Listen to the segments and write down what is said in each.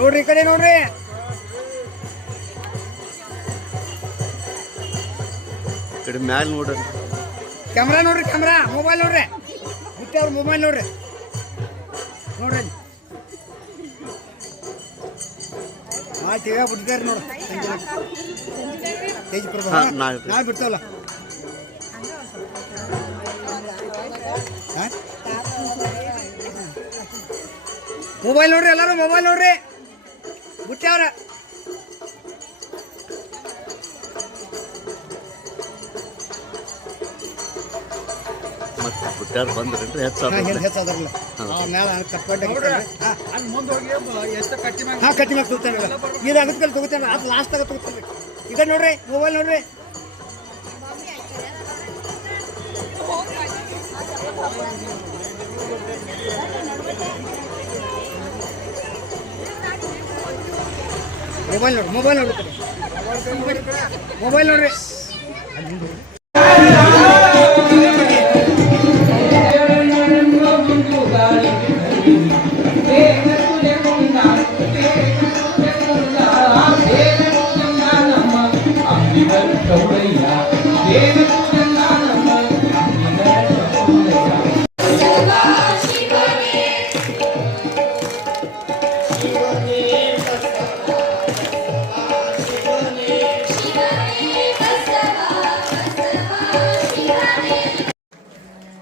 ನೋಡ್ರಿ ಈ ಕಡೆ ನೋಡ್ರಿ. ಕಡೆ ಮ್ಯಾಲ ನೋಡ್ರಿ. ಕ್ಯಾಮ್ರಾ ನೋಡ್ರಿ, ಕ್ಯಾಮ್ರಾ ಮೊಬೈಲ್ ನೋಡ್ರಿ. ಮುಖ್ಯ ಅವ್ರ ಮೊಬೈಲ್ ನೋಡ್ರಿ. ನೋಡ್ರಿ ಟಿವಿ ಬಿಡ್ತಾರೆ ನೋಡ್ರಿ. ತೇಜ್ ಪ್ರಭಾ ನಾಳೆ ಬಿಡ್ತಾವಲ್ಲ. ಮೊಬೈಲ್ ನೋಡ್ರಿ, ಎಲ್ಲರೂ ಮೊಬೈಲ್ ನೋಡ್ರಿ. ಬಿಟ್ಟವ್ರ ಮತ್ತೆ ಬಿಟ್ಟಾರ ಬಂದ್ರೇನ್ರಿ ಹೆಚ್ಚಾದ್ರಲ್ಲ ಕಟ್ಟಿ ಮ್ಯಾಗ ತಗೋತಾನೆ. ಇದು ಆಗತ್ಕಲ್ಲಿ ತಗೋತಾನೆ, ಅದು ಲಾಸ್ಟ್ ಆಗ ತಗೋತಾನೆ. ಈಗ ನೋಡ್ರಿ ಮೊಬೈಲ್ ನೋಡ್ರಿ. ಮೊಬೈಲ್ ನೋಡ್ರಿ, ಮೊಬೈಲ್ ನೋಡ್ರಿ, ಮೊಬೈಲ್ ನೋಡ್ರಿ.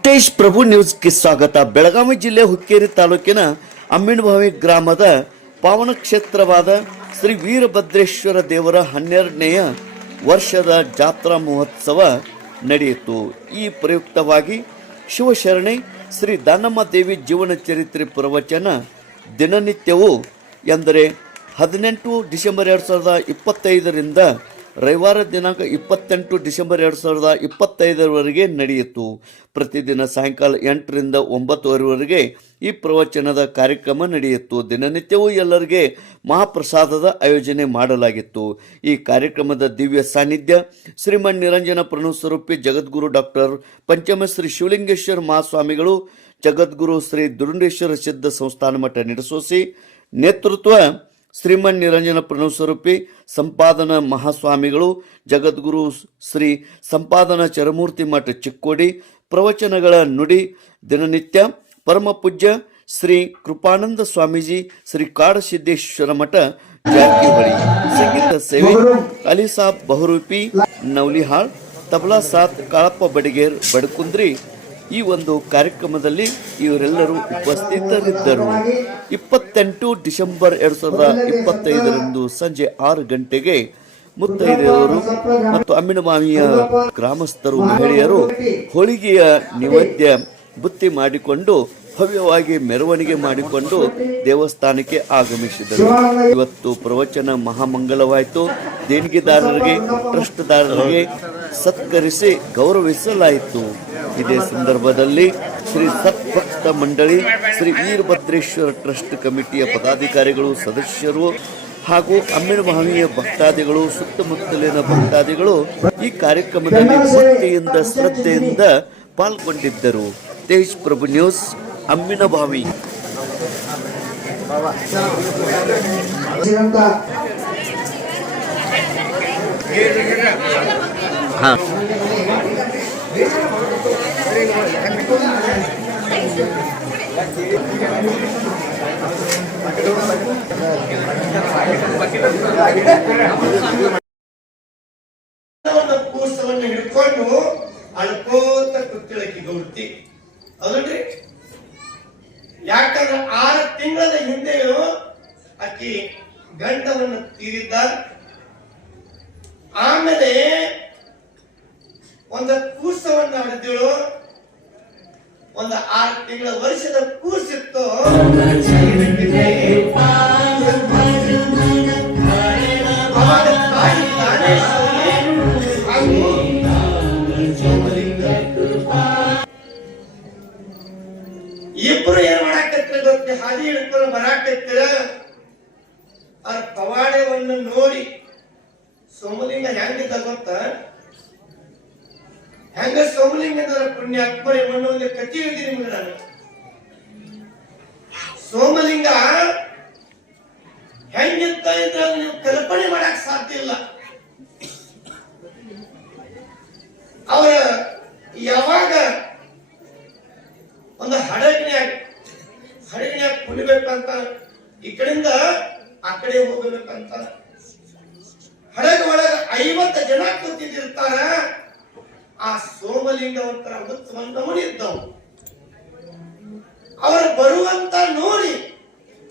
ತೇಜ್ ಪ್ರಭು ನ್ಯೂಸ್ಗೆ ಸ್ವಾಗತ. ಬೆಳಗಾವಿ ಜಿಲ್ಲೆ ಹುಕ್ಕೇರಿ ತಾಲೂಕಿನ ಅಮ್ಮಿನಭಾವಿ ಗ್ರಾಮದ ಪಾವನ ಕ್ಷೇತ್ರವಾದ ಶ್ರೀ ವೀರಭದ್ರೇಶ್ವರ ದೇವರ 12ನೇಯ ವರ್ಷದ ಜಾತ್ರಾ ಮಹೋತ್ಸವ ನಡೆಯಿತು. ಈ ಪ್ರಯುಕ್ತವಾಗಿ ಶಿವಶರಣೆ ಶ್ರೀ ದಾನಮ್ಮ ದೇವಿ ಜೀವನ ಚರಿತ್ರೆ ಪ್ರವಚನ ದಿನನಿತ್ಯವೂ ಎಂದರೆ 18 ಡಿಸೆಂಬರ್ 2025ರಿಂದ ರವಿವಾರ ದಿನಾಂಕ 28 ಡಿಸೆಂಬರ್ 2025ರವರೆಗೆ ನಡೆಯಿತು. ಪ್ರತಿದಿನ ಸಾಯಂಕಾಲ 8ರಿಂದ 9ವರೆಗೆ ಈ ಪ್ರವಚನದ ಕಾರ್ಯಕ್ರಮ ನಡೆಯಿತು. ದಿನನಿತ್ಯವೂ ಎಲ್ಲರಿಗೆ ಮಹಾಪ್ರಸಾದದ ಆಯೋಜನೆ ಮಾಡಲಾಗಿತ್ತು. ಈ ಕಾರ್ಯಕ್ರಮದ ದಿವ್ಯ ಸಾನ್ನಿಧ್ಯ ಶ್ರೀಮನ್ ನಿರಂಜನ ಪ್ರಣವಸ್ವರೂಪಿ ಜಗದ್ಗುರು ಡಾಕ್ಟರ್ ಪಂಚಮಶ್ರೀ ಶಿವಲಿಂಗೇಶ್ವರ ಮಹಾಸ್ವಾಮಿಗಳು, ಜಗದ್ಗುರು ಶ್ರೀ ದುರುಂಡೇಶ್ವರ ಸಿದ್ಧ ಸಂಸ್ಥಾನ ಮಠ ನಿಡಸೋಸಿ ನೇತೃತ್ವ ಶ್ರೀಮನ್ ನಿರಂಜನ ಪ್ರಣವಸ್ವರೂಪಿ ಸಂಪಾದನಾ ಮಹಾಸ್ವಾಮಿಗಳು, ಜಗದ್ಗುರು ಶ್ರೀ ಸಂಪಾದನಾ ಚರಮೂರ್ತಿ ಮಠ ಚಿಕ್ಕೋಡಿ ಪ್ರವಚನಗಳ ನುಡಿ ದಿನನಿತ್ಯ ಪರಮ ಪೂಜ್ಯ ಶ್ರೀ ಕೃಪಾನಂದ ಸ್ವಾಮೀಜಿ ಶ್ರೀ ಕಾಡಸಿದ್ದೇಶ್ವರ ಮಠ ಜಾರಕಿಹೊಳಿ. ಸಂಗೀತ ಸೇವೆ ಅಲಿಸಾಬ್ ಬಹುರೂಪಿ ನವಲಿಹಾಳ್, ತಬಲಾ ಸಾತ್ ಕಾಳಪ್ಪ ಬಡಿಗೇರ್ ಬಡಕುಂದ್ರಿ. ಈ ಒಂದು ಕಾರ್ಯಕ್ರಮದಲ್ಲಿ ಇವರೆಲ್ಲರೂ ಉಪಸ್ಥಿತರಿದ್ದರು. 28 ಡಿಸೆಂಬರ್ 2025ರಂದು ಸಂಜೆ 6 ಗಂಟೆಗೆ ಮುತ್ತೈದೆಯರು ಮತ್ತು ಅಮ್ಮಿನಭಾವಿಯ ಗ್ರಾಮಸ್ಥರು ಮಹಿಳೆಯರು ಹೋಳಿಗೆಯ ನೈವೇದ್ಯ ಬುತ್ತಿ ಮಾಡಿಕೊಂಡು ಭವ್ಯವಾಗಿ ಮೆರವಣಿಗೆ ಮಾಡಿಕೊಂಡು ದೇವಸ್ಥಾನಕ್ಕೆ ಆಗಮಿಸಿದರು. ಇವತ್ತು ಪ್ರವಚನ ಮಹಾಮಂಗಲವಾಯಿತು. ದೇಣಿಗೆದಾರರಿಗೆ ಟ್ರಸ್ಟ್ದಾರರಿಗೆ ಸತ್ಕರಿಸಿ ಗೌರವಿಸಲಾಯಿತು. ಇದೇ ಸಂದರ್ಭದಲ್ಲಿ ಶ್ರೀ ಸತ್ಭಕ್ತ ಮಂಡಳಿ, ಶ್ರೀ ವೀರಭದ್ರೇಶ್ವರ ಟ್ರಸ್ಟ್ ಕಮಿಟಿಯ ಪದಾಧಿಕಾರಿಗಳು, ಸದಸ್ಯರು ಹಾಗೂ ಅಮ್ಮಿನಭಾವಿಯ ಭಕ್ತಾದಿಗಳು, ಸುತ್ತಮುತ್ತಲಿನ ಭಕ್ತಾದಿಗಳು ಈ ಕಾರ್ಯಕ್ರಮದಲ್ಲಿ ಭಕ್ತಿಯಿಂದ ಶ್ರದ್ಧೆಯಿಂದ ಪಾಲ್ಗೊಂಡಿದ್ದರು. ತೇಜ್ ಪ್ರಭು ನ್ಯೂಸ್, ಅಮ್ಮಿನಭಾವಿ. ಕೂಸವನ್ನು ಹಿಡ್ಕೊಂಡು ಅಳ್ಕೋತ ಕುತ್ತಿಳಕಿ ಗೌರ್ತಿ ಅದನ್ರಿ. ಯಾಕಂದ್ರೆ 6 ತಿಂಗಳ ಹಿಂದೆಯೂ ಅಕ್ಕಿ ಗಂಡವನ್ನು ತೀರಿದ್ದ. ಆಮೇಲೆ ಒಂದು ಕೂಸವನ್ನು ಹಡಿದಳು. ಒಂದು 6 ತಿಂಗಳ ವರ್ಷದ ಕೂಸಿತ್ತು. ಇಬ್ರು ಏನ್ ಮಾಡಾಕತ್ರ ಗೊತ್ತ, ಹಾದಿ ಹಿಡ್ಕೊಂಡು ಬರಾಕತ್ರ. ಆ ಪವಾಡವನ್ನು ನೋಡಿ ಸೋಮಲಿಂಗ ಹೆಂಗಿದ್ದ ಗೊತ್ತ, ಹೆಂಗ ಸೋಮಲಿಂಗದ ಪುಣ್ಯಾತ್ಮ ಅನ್ನೋ ಒಂದು ಕಥೆ ಹೇಳ್ತೀನಿ ನಿಮ್ಗೆ ನಾನು. ಸೋಮಲಿಂಗ ಹೆಂಗಿತ್ತ ಇದ್ರೆ ನೀವು ಕಲ್ಪನೆ ಮಾಡಕ್ ಸಾಧ್ಯ ಇಲ್ಲ. ಅವರ ಯಾವಾಗ ಒಂದು ಹಡಗಿನ್ಯಾಗ ಕುಣಿಬೇಕಂತ, ಈ ಕಡೆಯಿಂದ ಆ ಕಡೆ ಹೋಗಬೇಕಂತ, ಹಡಗ ಒಳಗ 50 ಜನ ಕೂತಿರ್ತಾರ. ಆ ಸೋಮಲಿಂಗ ಒಂಥರ ಹುಚ್ಚ ಇದ್ದವು. ಅವರು ಬರುವಂತ ನೋಡಿ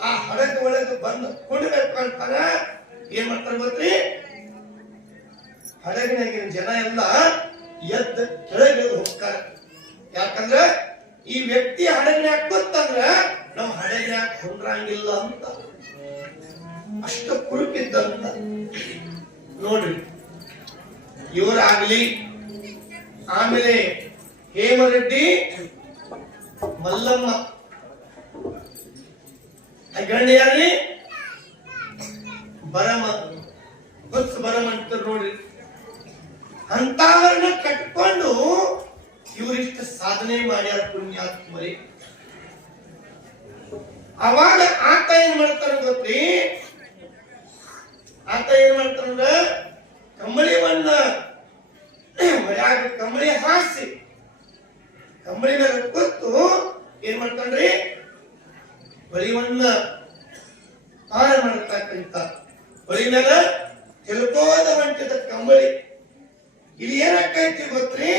ಆ ಹಡಗ ಒಳಗೆ ಬಂದು ಕುಣಿಬೇಕಂತಾರ. ಏನ್ ಮಾಡ್ತಾರ ಗೊತ್ತ್ರಿ? ಹಡಗಿನಾಗಿನ ಜನ ಎಲ್ಲ ಎದ್ದ ಕೆಳಗೆ ಹೋಗ್ತಾರ. ಯಾಕಂದ್ರ ಈ ವ್ಯಕ್ತಿ ಹಡಗಿನಾಗ ಕೂತಂದ್ರ ನಾವು ಹಡಗಿನಾಗ ಕುಂಡ್ರಂಗಿಲ್ಲ ಅಂತ, ಅಷ್ಟು ಕುರುಪಿದ್ದಂತ. ನೋಡ್ರಿ, ಇವರಾಗ್ಲಿ, ಆಮೇಲೆ ಹೇಮರೆಡ್ಡಿ, ಮಲ್ಲಮ್ಮ, ಗಂಡಿಯಾರ್ಲಿ ಬರಮ, ಬಸ್ ಬರಮ ಅಂತ ನೋಡ್ರಿ. ಅಂತವರನ್ನ ಕಟ್ಕೊಂಡು ಇವರಿಷ್ಟು ಸಾಧನೆ ಮಾಡ್ಯಾರ ಪುಣ್ಯಾತ್ಮರಿ. ಅವಾಗ ಆತ ಏನ್ ಮಾಡ್ತಾರ ಗೊತ್ತಿ? ಆತ ಏನ್ ಮಾಡ್ತಾರಂದ್ರ ಕಂಬಳಿವನ್ನ ಮರ್ಯಾಗ ಕಂಬಳಿ ಹಾಸಿ ಕಂಬಳಿ ಮೇಲೆ ಕೂತು ಏನ್ ಮಾಡ್ತಾನ್ರಿ? ಬಳಿವನ್ನ ಪಾರ ಮಾಡ್ತಕ್ಕಂತ ಬಳಿ ಮೇಲೆ ತಿಳ್ಕೋದ ಹೊಂಟಿದ ಕಂಬಳಿ. ಇಲ್ಲಿ ಏನಾಕೈತಿ ಗೊತ್ತ್ರಿ?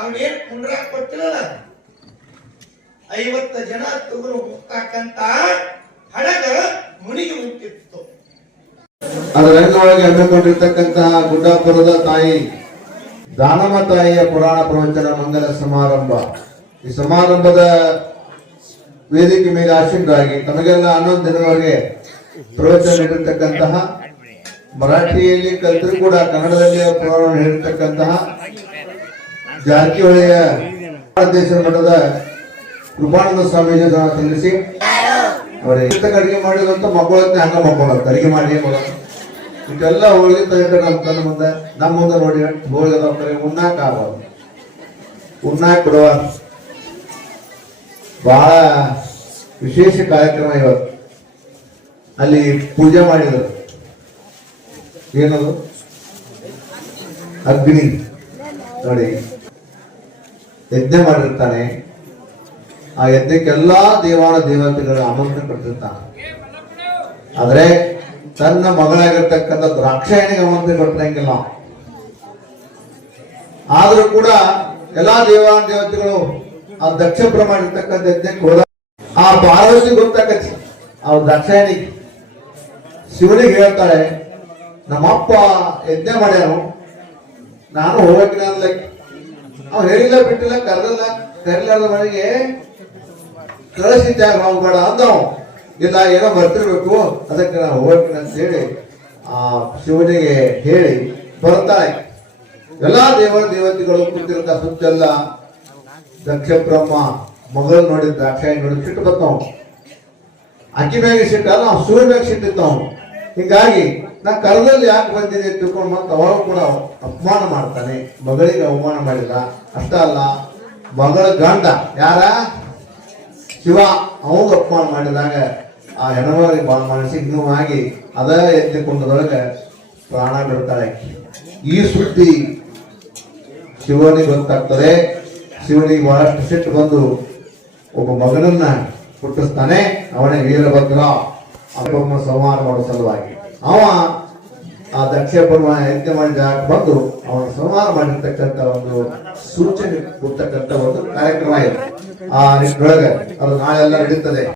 ಅವನೇನ್ ಕುಂಡ್ರ ಕೊಟ್ಟಿರಲ್ಲ, 50 ಜನ ತಗೊಂಡು ಹೋಗ್ತಕ್ಕಂತ ಹಡಗ ಮುನಿಗೆ ಮುಟ್ಟಿತ್ತು. ಅದರ ರಂಗವಾಗಿ ಹಮ್ಮಿಕೊಂಡಿರ್ತಕ್ಕಂತಹ ಗುಡ್ಡಾಪುರದ ತಾಯಿ ದಾನಮ್ಮ ತಾಯಿಯ ಪುರಾಣ ಪ್ರವಚನ ಮಂಗಲ ಸಮಾರಂಭ. ಈ ಸಮಾರಂಭದ ವೇದಿಕೆ ಮೇಲೆ ಆಶೀನರಾಗಿ ತಮಗೆಲ್ಲ 11 ದಿನದವರೆಗೆ ಪ್ರವಚನ ನೀಡಿರ್ತಕ್ಕಂತಹ, ಮರಾಠಿಯಲ್ಲಿ ಕಲಿತರೂ ಕೂಡ ಕನ್ನಡದಲ್ಲಿ ಪುರಾಣ ಹೇಳಿರ್ತಕ್ಕಂತಹ ಜಾರಕಿಹೊಳಿಯ ದೇಶದ ಮಠದ ಕೃಪಾನಂದ ಸ್ವಾಮೀಜಿ ಸಲ್ಲಿಸಿ ಅವರಿಗೆ ಅಡಿಗೆ ಮಾಡಿದಂತ ಮಕ್ಕಳನ್ನ ಹಂಗ ಮಕ್ಕಳು ಅಡಿಗೆ ಮಾಡಿ ಇದೆಲ್ಲ ಹೋಳಿಗೆ ತೆಗೆದ ಮುಂದೆ ನಮ್ಮ ಮುಂದೆ ನೋಡಿ ಹೋಳಿಗೆ ಉಣ್ಣಾಕ ಆಗೋದು, ಉಣ್ಣಾಕ ಬಿಡುವ ಬಹಳ ವಿಶೇಷ ಕಾರ್ಯಕ್ರಮ. ಇವತ್ತು ಅಲ್ಲಿ ಪೂಜೆ ಮಾಡಿದರು. ಏನದು? ಅಗ್ನಿ ನೋಡಿ, ಯಜ್ಞ ಮಾಡಿರ್ತಾನೆ. ಆ ಯಜ್ಞಕ್ಕೆಲ್ಲಾ ದೇವಾನ ದೇವತೆಗಳು ಆಮಂತ್ರಣ ಕೊಟ್ಟಿರ್ತಾನೆ. ಆದ್ರೆ ತನ್ನ ಮಗಳಾಗಿರ್ತಕ್ಕಂಥ ದ್ರಾಕ್ಷಾಯಣಿಗೆ ಆಮಂತ್ರಣ ಕೊಟ್ಟಿರಂಗಿಲ್ಲ. ಆದ್ರೂ ಕೂಡ ಎಲ್ಲಾ ದೇವಾನ ದೇವತೆಗಳು ಆ ದಕ್ಷ ಮಾಡಿರ್ತಕ್ಕಂಥ ಯಜ್ಞಕ್ಕೆ ಹೋದ. ಆ ಪಾರ್ವತಿ ಗೊತ್ತಾಕತಿ ಆ ದ್ರಾಕ್ಷಾಯಣಿ ಶಿವನಿಗೆ ಹೇಳ್ತಾಳೆ, ನಮ್ಮಪ್ಪ ಯಜ್ಞ ಮಾಡ್ಯಾನು, ನಾನು ಹೋಗಕ್ಕಿಲ್ಲ ಅನ್ಲಕ್ಕೆ. ಅವ್ ಹೇಳಿಲ್ಲ, ಬಿಟ್ಟಿಲ್ಲ, ಕರೆಲಾರ್ದ ಮನೆಗೆ ಕಳಿಸಿದ್ದಾಗ ಹೋಗ್ಬೇಡ ಅಂದವು. ಇಲ್ಲ, ಏನೋ ಬರ್ತಿರ್ಬೇಕು, ಅದಕ್ಕೆ ನಾವು ಹೋಗ್ತೀನಿ ಅಂತ ಹೇಳಿ ಆ ಶಿವನಿಗೆ ಹೇಳಿ ಬರ್ತಾಳೆ. ಎಲ್ಲಾ ದೇವತೆಗಳು ಕೂತಿರ್ತ ಸುತ್ತೆಲ್ಲ ದಕ್ಷ ಬ್ರಹ್ಮ ಮಗಳು ನೋಡಿದ ದ್ರಾಕ್ಷಾಯಿ ನೋಡಿ ಸಿಟ್ಟು ಬರ್ತಾವ. ಅಕ್ಕಿ ಮ್ಯಾಗ ಸಿಟ್ಟಲ್ಲ, ನಾವು ಸೂರ್ಯ ಮ್ಯಾಗ ಸಿಟ್ಟಿರ್ತಾವ. ಹಿಂಗಾಗಿ ನಾ ಕರದಲ್ಲಿ ಯಾಕೆ ಬಂದಿದೆ ತಿಳ್ಕೊಂಡು ಮತ್ತೆ ಅವಳು ಕೂಡ ಅಪಮಾನ ಮಾಡ್ತಾನೆ. ಮಗಳಿಗೆ ಅವಮಾನ ಮಾಡಿಲ್ಲ. ಅಷ್ಟ ಅಲ್ಲ, ಮಗಳ ಗಂಡ ಯಾರ ಶಿವ, ಅವಾಗ ಅಪಮಾನ ಮಾಡಿದಾಗ ಆ ಹೆಣವಾಗಿ ಬಾಳ ಮಾಡಿಸಿ ಇನ್ನೂ ಆಗಿ ಅದ ಎತ್ತಿಕೊಂಡದೊಳಗೆ ಪ್ರಾಣ ಬಿಡ್ತಾಳೆ. ಈ ಸುದ್ದಿ ಶಿವನಿಗೆ ಗೊತ್ತಾಗ್ತದೆ. ಶಿವನಿಗೆ ಬಹಳಷ್ಟು ಸಿಟ್ಟು ಬಂದು ಒಬ್ಬ ಮಗನನ್ನ ಹುಟ್ಟಿಸ್ತಾನೆ. ಅವನೇ ವೀರಭದ್ರ. ಅಪ್ಪಮ್ಮ ಸಂಹಾರ ಮಾಡೋ ಸಲುವಾಗಿ ಅವ ಆ ದಕ್ಷ ಯಜ್ಞ ಮಾಡಿದ ಬಂದು ಅವನ ಸಂಹಾರ ಮಾಡಿರ್ತಕ್ಕಂಥ ಒಂದು ಸೂಚನೆ ಕೊಡ್ತಕ್ಕಂಥ ಒಂದು ಕಾರ್ಯಕ್ರಮ ಇದೆ. ಆ ನಿಟ್ಟಿನೊಳಗೆ ಅದು ನಾಳೆ ಎಲ್ಲ ನಡೀತದೆ.